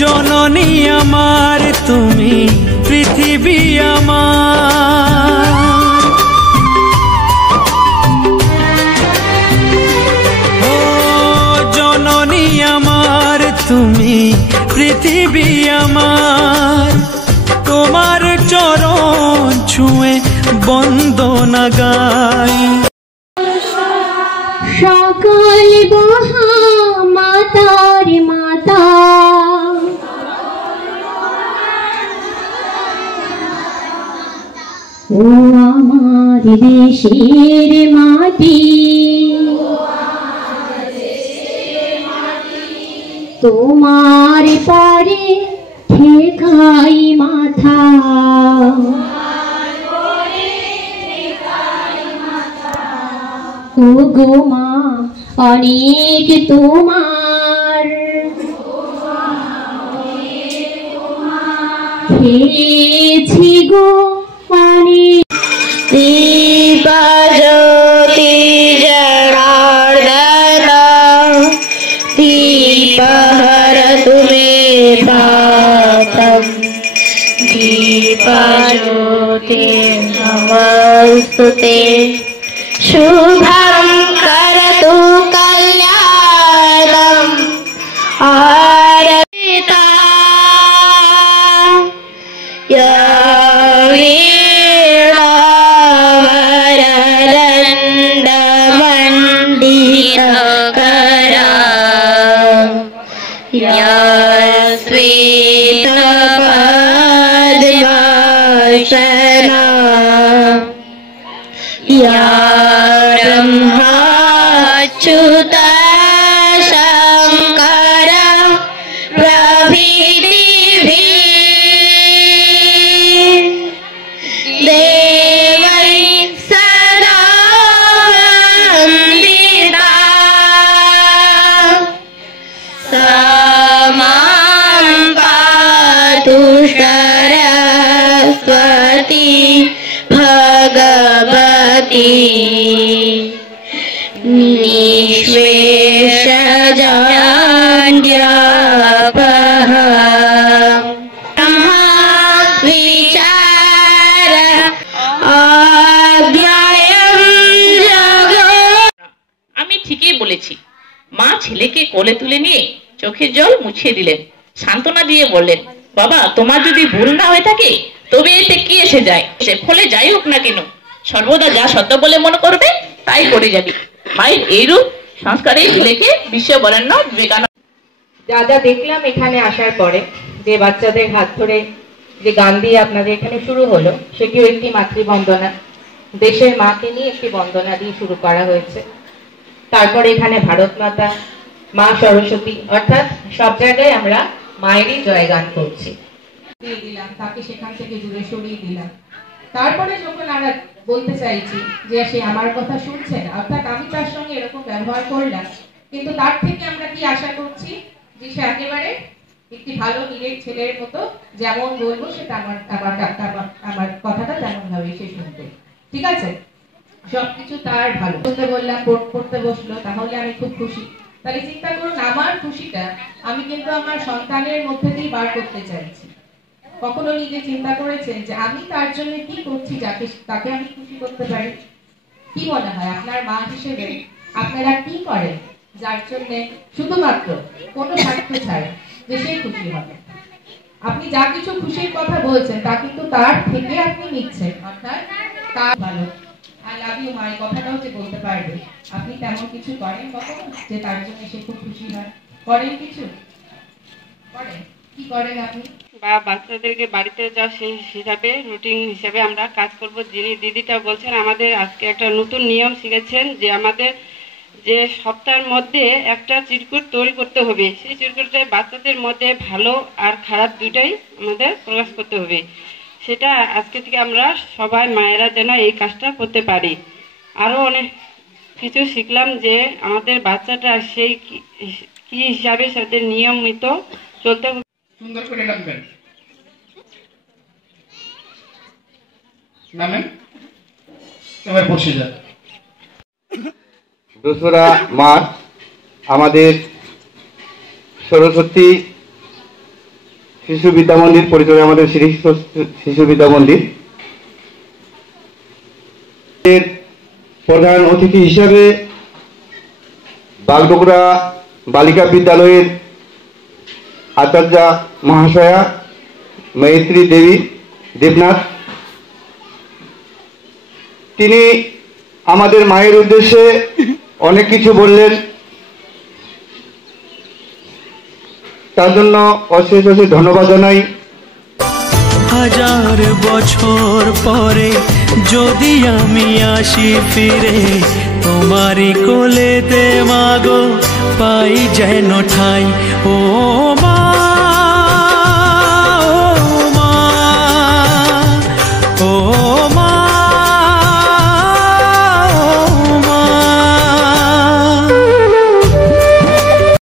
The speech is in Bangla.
জননী আমার তুমি পৃথিবী আমার, ও জননী আমার তুমি পৃথিবী আমার, তোমার চরণ ছুঁয়ে বন্দনা গাই। সকল মহা মাতার মাতা, ও আমার দেশের মাটি, তোমার পরে ঠেকাই মাথা, ও গো মা অনেক তোমার খেয়েছি গো অনেক। দীপজ্যোতি জনার্দন দীপহর তুমে ভাতম, দীপজ্যোতি নমস্তুতে, शुभं करतु कल्याणं आरतिता वीणावरदण्डमण्डितकरा या श्वेतपद्मासना या ब्रह्माच्युत शंकर प्रभृतिभिः देवैः सदा वन्दिता, सा मां पातु सरस्वती भगवती निःशेषजाड्यापः ब्रह्मा विचार अव्ययं जगत्। আমি ঠিকই বলেছি। মা ছেলেকে কোলে তুলে নিয়ে চোখের জল মুছিয়ে দিলেন, সান্ত্বনা দিয়ে বললেন, বাবা তোমার যদি ভুল না হয়ে থাকে তবে এতে কি এসে যায়, সে ফলে যাই হোক না কেন সর্বদা যা সত্য বলে মনে করবে তাই করে যাবে। মায়ের এইরূপ সংস্কারে ছেলেকে বিশ্ব বরেণ্য বিবেকানন্দ। যা যা দেখলাম এখানে আসার পরে, যে বাচ্চাদের হাত ধরে যে গান দিয়ে আপনাদের এখানে শুরু হলো, সেটিও একটি মাতৃবন্দনা, দেশের মাকে নিয়ে একটি বন্দনা দিয়ে শুরু করা হয়েছে। তারপরে এখানে ভারত মাতা, মা সরস্বতী, অর্থাৎ সব জায়গায় আমরা মায়েরই জয়গান করছি। দিয়ে দিলাম তাকে, সেখান থেকে দূরে সরিয়ে দিলাম। তারপরে যখন আমরা বলতে চাইছি যে সে আমার কথা শুনছে না, অর্থাৎ আমি তার সঙ্গে এরকম ব্যবহার করলাম, কিন্তু তার থেকে আমরা কি আশা করছি যে সে একেবারে একটি ভালো নিরেট ছেলের মতো যেমন বলবো সেটা আমার কথাটা তেমন ভাবে সে শুনতে, ঠিক আছে? সবকিছু তার ভালো বলতে বললাম, পড়তে বসলো, তাহলে আমি খুব খুশি। তাহলে চিন্তা করুন, আমার খুশিটা আমি কিন্তু আমার সন্তানের মধ্যে দিয়ে বার করতে চাইছি। কখনো নিজে চিন্তা করেছেন যে আমি তার জন্য কি করছি যাকে তাকে আমি খুশি করতে পারি? কি মনে হয় আপনার মা হিসেবে আপনারা কি করেন যার জন্য শুধুমাত্র কোনো স্বার্থ ছাড়া যে সে খুশি হবে? আপনি যা কিছু খুশির কথা বলছেন তা কিন্তু তার থেকে আপনি নিচ্ছেন, অর্থাৎ তার ভালো আই লাভ ইউ মা কথাটাও যে বলতে পারবে। আপনি তেমন কিছু করেন কখনো যে তার জন্য সে খুব খুশি হয়? করেন কিছু? করেন? কি করেন আপনি? বা বাচ্চাদেরকে বাড়িতে যা সেই হিসাবে রুটিন হিসাবে আমরা কাজ করব। যিনি দিদিটা বলছেন আমাদের আজকে একটা নতুন নিয়ম শিখেছেন যে আমাদের যে সপ্তাহের মধ্যে একটা চিরকুট তৈরি করতে হবে। সেই চিরকুটে বাচ্চাদের মধ্যে ভালো আর খারাপ দুটাই আমাদের প্রকাশ করতে হবে। সেটা আজকে থেকে আমরা সবাই মায়েরা যেন এই কাজটা করতে পারি। আরও অনেক কিছু শিখলাম যে আমাদের বাচ্চাটা সেই কি হিসাবে সাথে নিয়মিত চলতে হবে। সুন্দর করে ডাকবেন, নামেন, এবার বসে যান। 2রা মার্চ আমাদের সরস্বতী শিশু বিদ্যা মন্দির পরিচয় আমাদের শিশু বিদ্যা মন্দির এর প্রধান অতিথি হিসাবে বাগডোগরা বালিকা বিদ্যালয়ের আচার্য মহাশয়া মৈত্রী দেবী দেবনাথ, তিনি আমাদের মায়ের উদ্দেশ্যে অনেক কিছু বললেন, তার জন্য অশেষ অশেষ ধন্যবাদ জানাই। হাজার বছর পরে যদি আমি আসি ফিরে, তোমারই কোলেতে মাগো পাই যেন ঠাই। ও